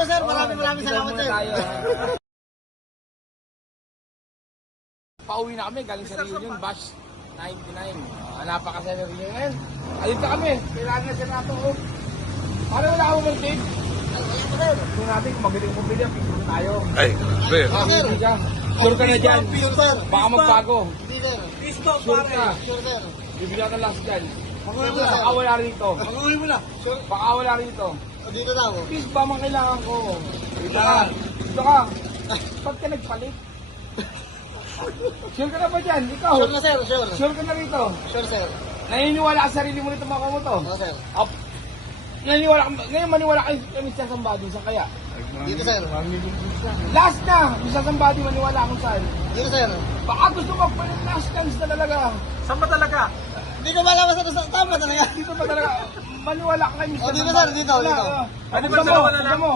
mo sir, maraming salamat sir. Pauwi na kami, galing sa reunion, batch 99. Napakasaya na reunion ngayon. Ayun ka kami, kailangan na siya nato. Paano wala akong mag-tape? Ito natin, kung magaling mo bilya, picture tayo. Ay, sir. Hindi ka. Sure ka na dyan. Baka magbago. Hindi sir. Sure ka. Sure sir. Bibigyan ka ng last dyan. Mag-uwi mo na. Baka wala rito. Mag-uwi mo na. Sure. Baka wala rito. Dito na ako. Please, ba man kailangan ko? Dito ka. Dito ka. Ba't ka nagpalit? Sure ka na ba dyan? Ikaw? Sure na sir, sure. Sure ka na rito? Sure sir. Naniniwala ka sa sarili mo nito mga kamoto? Oo sir. Naniniwala ka, ngayon maniwala kayo kami sa somebody, saan kaya? Dito sir. Last na! Yung sa somebody, maniwala akong saan. Dito sir. Baka gusto mo pa yung last chance na talaga. Saan ba talaga? Hindi ko malaman sa tama talaga. Dito pa talaga, maniwala ka kay Mr. Oh, dito sir, dito, dito. Ano ba sa mo?